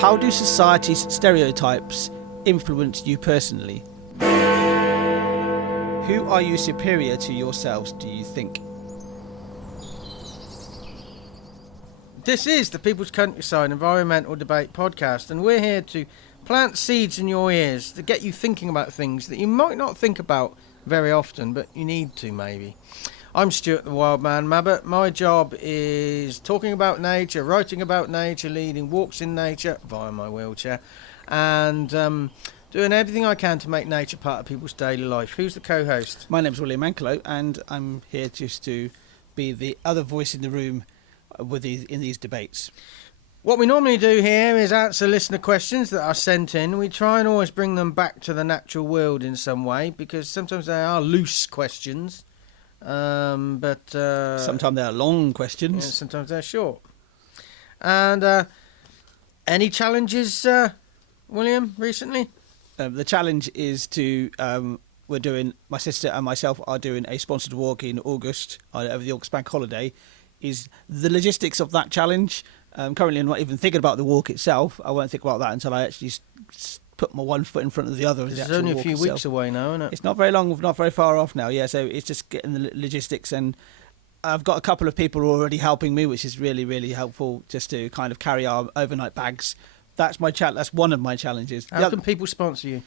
How do society's stereotypes influence you personally? Who are you superior to yourselves, do you think? This is the People's Countryside Environmental Debate Podcast, and we're here to plant seeds in your ears to get you thinking about things that you might not think about very often, but you need to maybe. I'm Stuart the Wildman Mabbutt. My job is talking about nature, writing about nature, leading walks in nature via my wheelchair, and doing everything I can to make nature part of people's daily life. Who's the co-host? My name's Mankelow, and I'm here just to be the other voice in the room in these debates. What we normally do here is answer listener questions that are sent in. We try and always bring them back to the natural world in some way, because sometimes they are loose questions. But sometimes they're long questions. Yeah, sometimes they're short. And any challenges, William, recently? The challenge is my sister and myself are doing a sponsored walk in August over the August bank holiday. Is the logistics of that challenge. Currently I'm not even thinking about the walk itself. I won't think about that until I actually put my one foot in front of the other. It's only a few weeks away now, isn't it? It's not very long, not very far off now, yeah, so it's just getting the logistics, and I've got a couple of people already helping me, which is really, really helpful, just to kind of carry our overnight bags. That's one of my challenges. How can people sponsor you?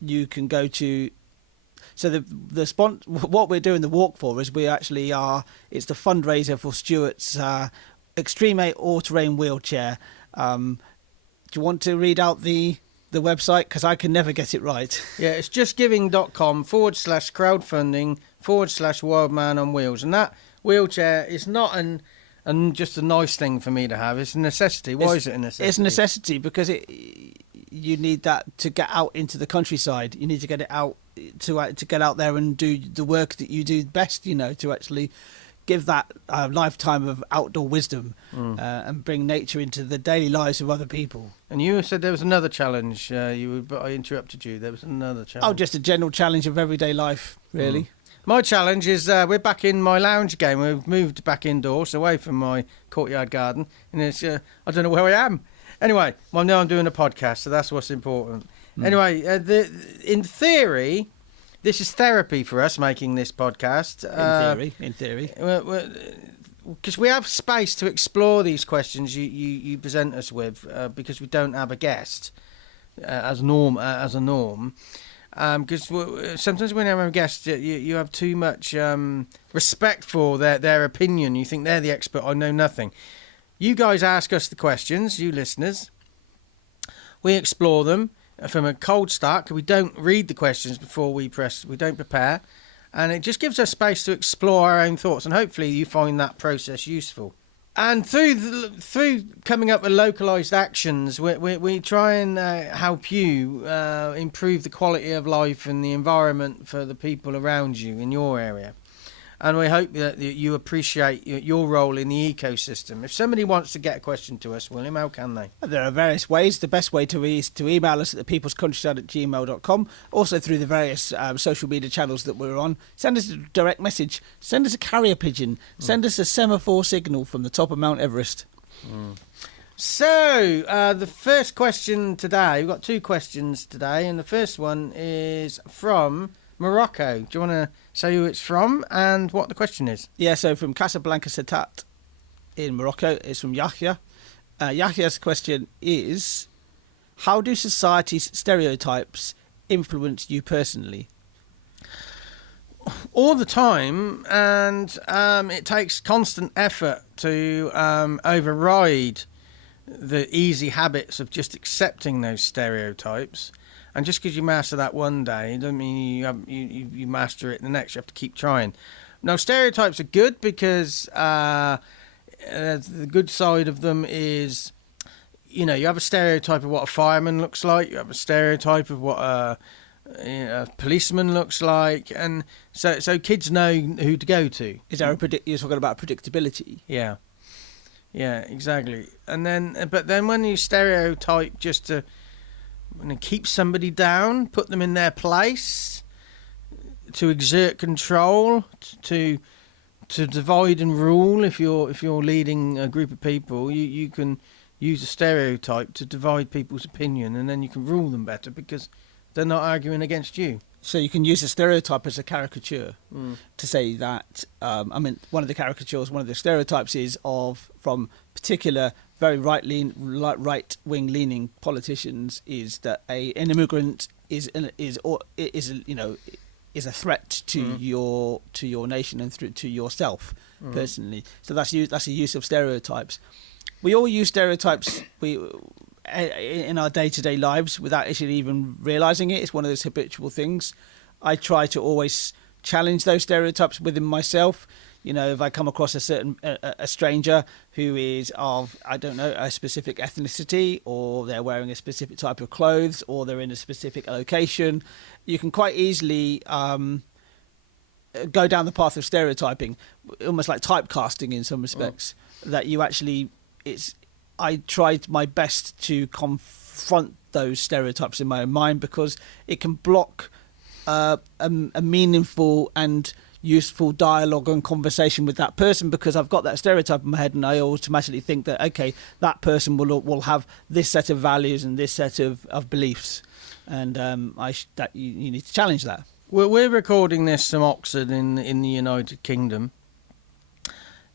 You can go to... So what we're doing the walk for is it's the fundraiser for Stuart's Extreme 8 all-terrain wheelchair. Do you want to read out the website? Because I can never get it right. Yeah, it's justgiving.com/crowdfunding/Wildman on Wheels. And that wheelchair is not just a nice thing for me to have. It's a necessity. Why is it a necessity? It's a necessity because you need that to get out into the countryside. You need to get it out to get out there and do the work that you do best, to actually give that lifetime of outdoor wisdom and bring nature into the daily lives of other people. And you said there was another challenge. But I interrupted you. There was another challenge. Oh, just a general challenge of everyday life, really. My challenge is we're back in my lounge again. We've moved back indoors, away from my courtyard garden, and it's I don't know where I am. Anyway, well, now I'm doing a podcast, so that's what's important. Anyway, in theory, this is therapy for us making this podcast. In theory. Because we have space to explore these questions you present us with, because we don't have a guest as a norm. Because sometimes when you have a guest, you have too much respect for their opinion. You think they're the expert. I know nothing. You guys ask us the questions, you listeners. We explore them from a cold start, because we don't read the questions before we don't prepare. And it just gives us space to explore our own thoughts, and hopefully you find that process useful. And through coming up with localised actions, we try and help you improve the quality of life and the environment for the people around you in your area. And we hope that you appreciate your role in the ecosystem. If somebody wants to get a question to us, William, how can they? There are various ways. The best way is to email us at thepeoplescountryside@gmail.com. Also through the various social media channels that we're on. Send us a direct message. Send us a carrier pigeon. Send us a semaphore signal from the top of Mount Everest. So, the first question today, we've got two questions today, and the first one is from Morocco. Do you want to say who it's from and what the question is? Yeah, so from Casablanca-Settat in Morocco. It's from Yahya. Yahya's question is, how do society's stereotypes influence you personally? All the time, and it takes constant effort to override the easy habits of just accepting those stereotypes. And just because you master that one day doesn't mean you master it the next. You have to keep trying. Now, stereotypes are good because the good side of them is, you have a stereotype of what a fireman looks like. You have a stereotype of what a policeman looks like, and so kids know who to go to. Is there you're talking about predictability? Yeah, exactly. And then when you stereotype just to keep somebody down, put them in their place, to exert control, to divide and rule. If you're leading a group of people, you can use a stereotype to divide people's opinion, and then you can rule them better because they're not arguing against you. So you can use a stereotype as a caricature to say that. One of the stereotypes is from particular very right-wing leaning politicians is that an immigrant is a threat to your nation and to yourself personally. So that's a use of stereotypes. We all use stereotypes in our day-to-day lives without actually even realizing it. It's one of those habitual things. I try to always challenge those stereotypes within myself. If I come across a stranger who is of, I don't know, a specific ethnicity, or they're wearing a specific type of clothes, or they're in a specific location, you can quite easily go down the path of stereotyping, almost like typecasting in some respects. That you actually, I tried my best to confront those stereotypes in my own mind, because it can block a meaningful and useful dialogue and conversation with that person, because I've got that stereotype in my head and I automatically think that, okay, that person will have this set of values and this set of beliefs, and you need to challenge that. We're recording this from Oxford in the United Kingdom.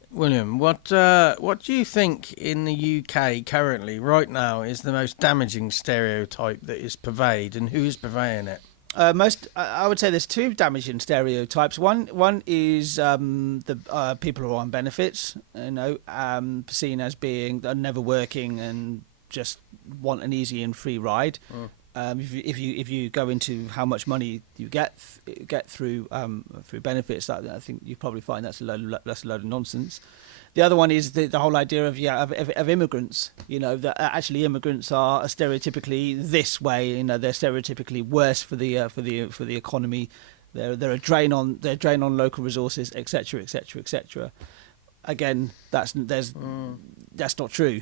William, what do you think in the UK currently, right now, is the most damaging stereotype that is pervaded, and who is purveying it? I would say there's two damaging stereotypes. One is the people who are on benefits, seen as being never working and just want an easy and free ride. If you go into how much money you get through benefits, that I think you probably find that's a load of nonsense. The other one is the whole idea of immigrants. That actually immigrants are stereotypically this way. They're stereotypically worse for the economy. They're a drain on local resources, etc., etc., etc. Again, that's not true.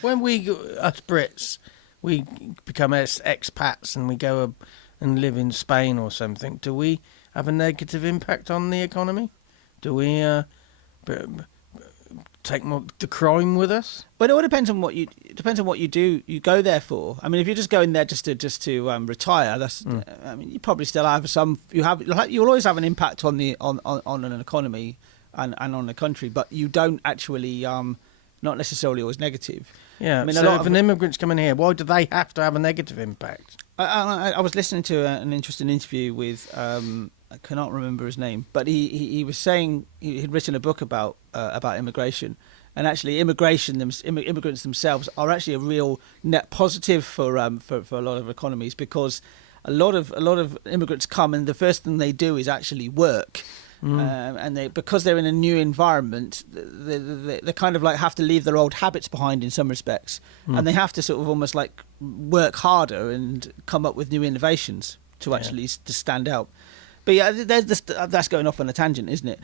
When us Brits, we become expats and we go and live in Spain or something, do we have a negative impact on the economy? Do we take more the crime with us? But it all depends on what you do. You go there for. I mean, if you're just going there just to retire, that's. I mean, you probably still have some. You'll always have an impact on an economy and on the country, but you don't actually not necessarily always negative. Yeah. I mean, so if an immigrant's coming here, why do they have to have a negative impact? I was listening to an interesting interview with I cannot remember his name, but he was saying he'd written a book about immigration, and actually immigrants themselves are actually a real net positive for a lot of economies, because a lot of immigrants come and the first thing they do is actually work. And because they're in a new environment, they kind of like have to leave their old habits behind in some respects, and they have to sort of almost like work harder and come up with new innovations to actually to stand out. But yeah, that's going off on a tangent, isn't it?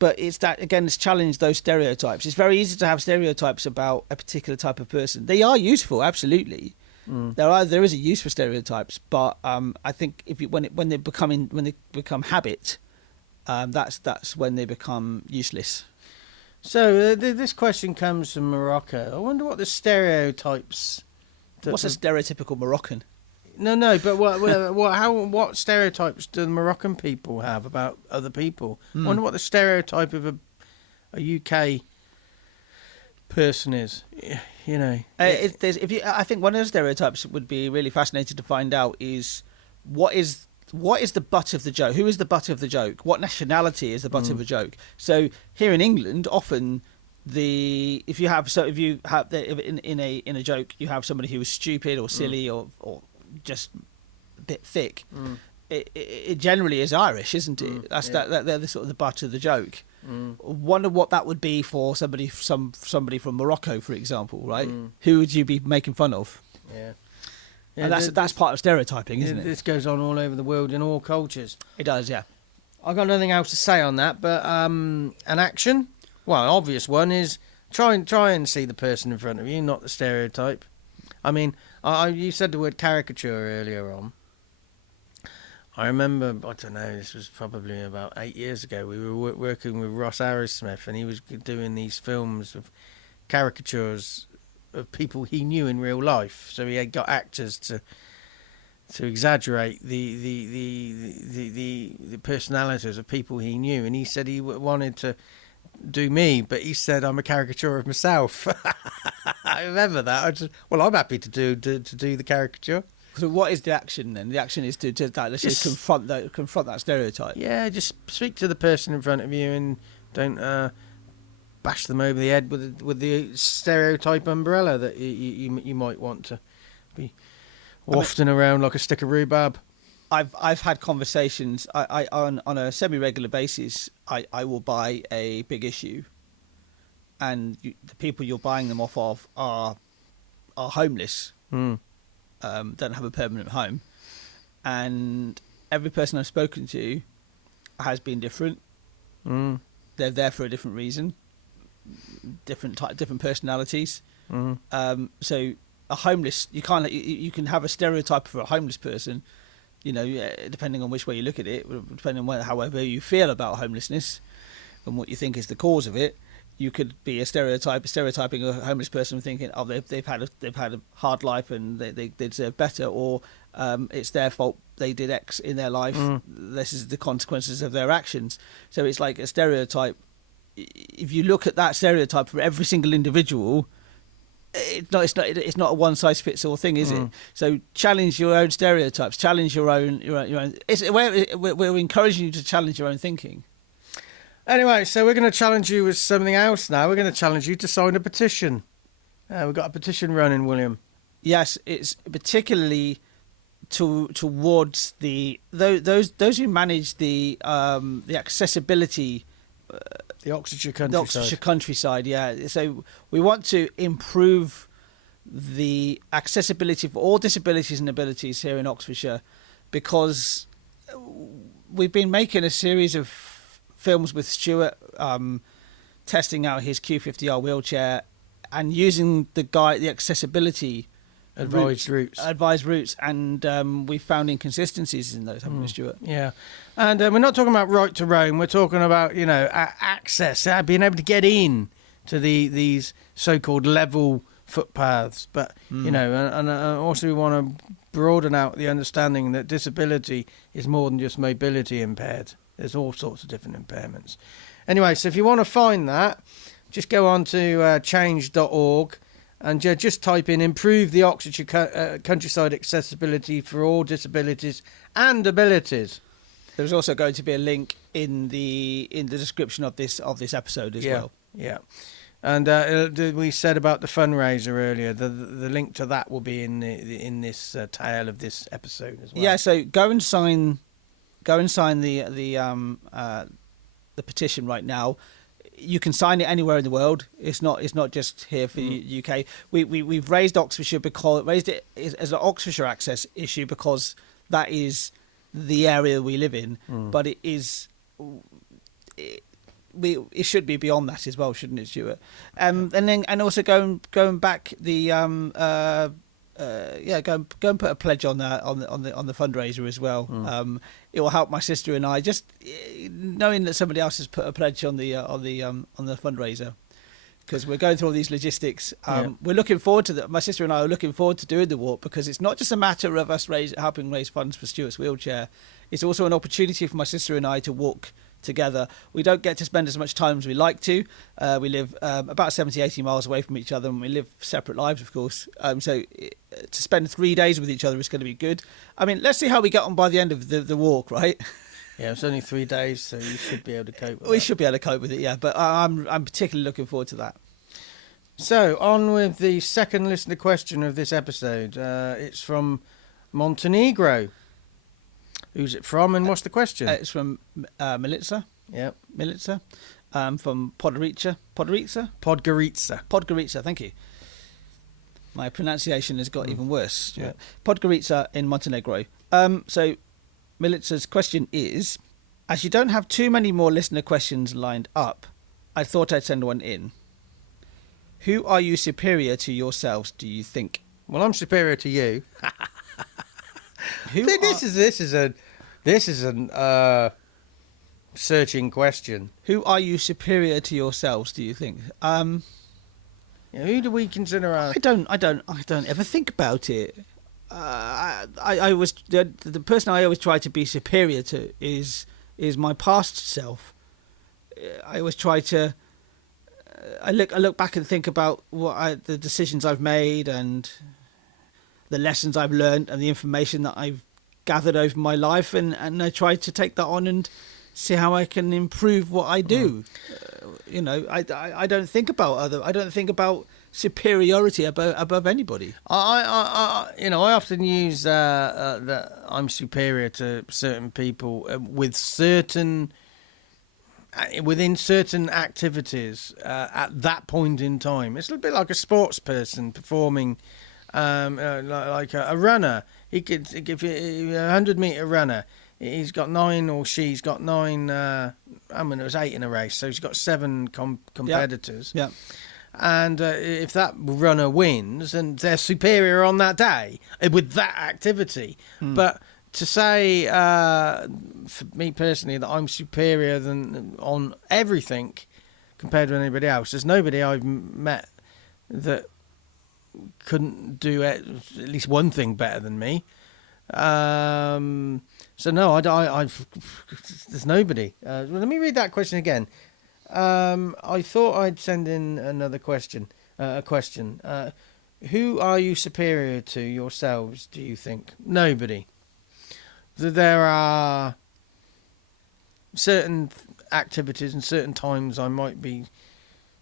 But it's that, again, it's challenge those stereotypes. It's very easy to have stereotypes about a particular type of person. They are useful, absolutely. There is a use for stereotypes, but I think when they become habit. That's when they become useless. So this question comes from Morocco. I wonder what the stereotypes. What's a stereotypical Moroccan? No, but what stereotypes do the Moroccan people have about other people? I wonder what the stereotype of a UK person is. I think one of the stereotypes would be really fascinating to find out is what is the butt of the joke? Who is the butt of the joke? What nationality is the butt of a joke? So here in England, often if you have in a joke, you have somebody who is stupid or silly or just a bit thick. It generally is Irish, isn't it? They're the sort of the butt of the joke. Wonder what that would be for somebody from Morocco, for example, right? Who would you be making fun of? Yeah. And that's part of stereotyping, isn't it? This goes on all over the world in all cultures. It does, yeah. I've got nothing else to say on that, but an action? Well, an obvious one is try and see the person in front of you, not the stereotype. I mean, you said the word caricature earlier on. I remember, I don't know, this was probably about 8 years ago, we were working with Ross Arrowsmith, and he was doing these films of caricatures of people he knew in real life. So he had got actors to exaggerate the personalities of people he knew, and he said he wanted to do me, but he said I'm a caricature of myself. I remember that. I just, well, I'm happy to do the caricature. So what is the action then? The action is to let's say confront that stereotype. Yeah, just speak to the person in front of you and don't bash them over the head with the stereotype umbrella that you might want to be wafting around like a stick of rhubarb. I've had conversations. I on a semi-regular basis. I will buy a big issue, and the people you're buying them off of are homeless. Don't have a permanent home, and every person I've spoken to has been different. They're there for a different reason, different personalities. So a homeless, you can have a stereotype for a homeless person, depending on which way you look at it, depending on however you feel about homelessness and what you think is the cause of it. You could be stereotyping a homeless person, thinking, oh, they've had a hard life and they deserve better, or it's their fault, they did X in their life. This is the consequences of their actions. So it's like a stereotype. If you look at that stereotype for every single individual, it's not a one size fits all thing, is it? So challenge your own stereotypes, challenge your own. We're encouraging you to challenge your own thinking. Anyway, so we're going to challenge you with something else now. We're going to challenge you to sign a petition. We've got a petition running, William. Yes, it's particularly towards those who manage the accessibility. The Oxfordshire countryside. The Oxfordshire countryside, yeah. So we want to improve the accessibility for all disabilities and abilities here in Oxfordshire, because we've been making a series of films with Stuart, testing out his Q50R wheelchair and using the accessibility advised routes, and we found inconsistencies in those, haven't we, Stuart? Yeah, and we're not talking about right to roam. We're talking about access, being able to get in to these so-called level footpaths. But and also we want to broaden out the understanding that disability is more than just mobility impaired. There's all sorts of different impairments. Anyway, so if you want to find that, just go on to change.org and just type in improve the Oxfordshire countryside accessibility for all disabilities and abilities. There's also going to be a link in the description of this episode as well. Yeah. And we said about the fundraiser earlier. The link to that will be in this tale of this episode as well. Yeah, so go and sign the petition right now. You can sign it anywhere in the world. It's not just here for UK. We've raised Oxfordshire raised it as an Oxfordshire access issue because that is the area we live in. But it should be beyond that as well, shouldn't it, Stuart? And also going back the go and put a pledge on the fundraiser as well. It will help my sister and I, just knowing that somebody else has put a pledge on the fundraiser, because we're going through all these logistics. We're looking forward to that. My sister and I are looking forward to doing the walk, because it's not just a matter of us helping raise funds for Stuart's wheelchair. It's also an opportunity for my sister and I to walk together. We don't get to spend as much time as we like to. We live about 70-80 miles away from each other, and we live separate lives, of course. So to spend 3 days with each other is going to be good. I mean, let's see how we get on by the end of the walk, right? Yeah, it's only 3 days, so you should be able to cope with it. We should be able to cope with it, yeah. But I'm particularly looking forward to that. So, on with the second listener question of this episode. It's from Montenegro. Who's it from, and what's the question? It's from Milica. Yep. Milica. From Podgorica. Podgorica, thank you. My pronunciation has got even worse. Yeah. Podgorica in Montenegro. So Milica's question is, as you don't have too many more listener questions lined up, I thought I'd send one in. Who are you superior to yourselves, do you think? Well, I'm superior to you. This is a searching question. Who are you superior to yourselves, do you think? Who do we consider our... I don't ever think about it. I was the person I always try to be superior to is my past self. I always try to. I look back and think about the decisions I've made and the lessons I've learned and the information that I've gathered over my life, and I try to take that on and see how I can improve what I do. I don't think about superiority above anybody. I often use that I'm superior to certain people within certain activities at that point in time. It's a bit like a sports person performing, like a runner. He could give you a 100-meter runner. He's got 9, or she's got 9. It was 8 in a race, so he's got 7 competitors. Yeah. And if that runner wins, then they're superior on that day with that activity. But to say, for me personally, that I'm superior on everything compared to anybody else, there's nobody I've met that couldn't do at least one thing better than me. So no, there's nobody. Let me read that question again. I thought I'd send in another question. Who are you superior to yourselves, do you think? Nobody. There are certain activities and certain times I might be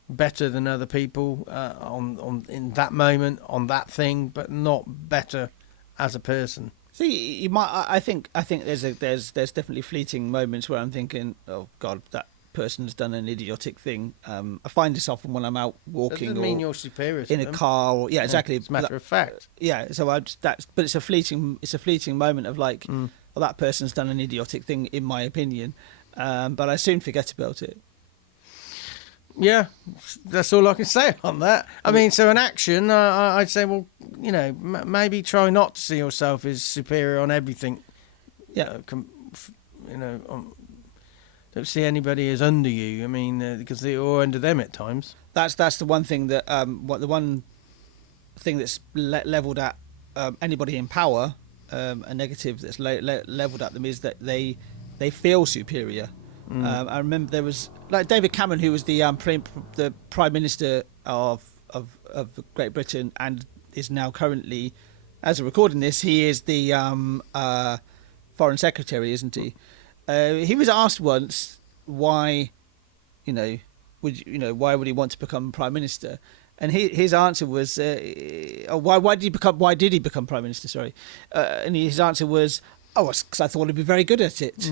better than other people on in that moment on that thing, but not better as a person. See, you might. I think there's definitely fleeting moments where I'm thinking, oh God, that person's done an idiotic thing. I find this often when I'm out walking. Doesn't mean you're superior to in them. A car. Or, yeah, exactly. It's a matter of fact. Yeah. So but it's a fleeting moment of like, well, that person's done an idiotic thing in my opinion, but I soon forget about it. Yeah, that's all I can say on that. I mean, so an action, I'd say, well, maybe try not to see yourself as superior on everything. Yeah. Don't see anybody as under you. I mean, because they're all under them at times. That's the one thing that the one thing that's leveled at anybody in power, a negative that's leveled at them is that they feel superior. I remember there was like David Cameron, who was the Prime Minister of Great Britain and is now currently, as we're recording this, he is the Foreign Secretary, isn't he? He was asked once why, why would he want to become Prime Minister? And his answer was, why did he become Prime Minister? Sorry, and his answer was, because I thought he'd be very good at it.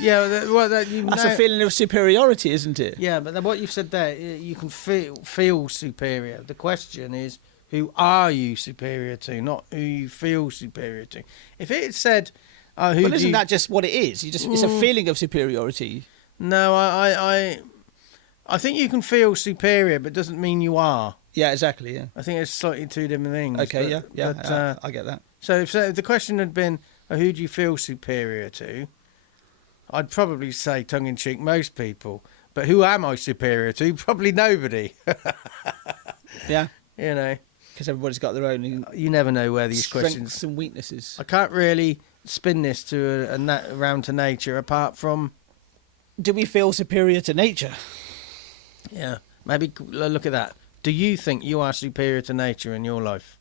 Yeah, that's a feeling of superiority, isn't it? Yeah, but what you've said there, you can feel superior. The question is, who are you superior to, not who you feel superior to. If it had said, but isn't that just what it is? It's a feeling of superiority. No, I think you can feel superior, but it doesn't mean you are. Yeah, exactly. Yeah, I think it's slightly two different things. Okay, but, I get that. So if the question had been, who do you feel superior to? I'd probably say, tongue-in-cheek, most people. But who am I superior to? Probably nobody. Yeah. Because everybody's got their own. You never know where these strengths questions and weaknesses. I can't really spin this to around to nature, apart from. Do we feel superior to nature? Yeah, maybe look at that. Do you think you are superior to nature in your life?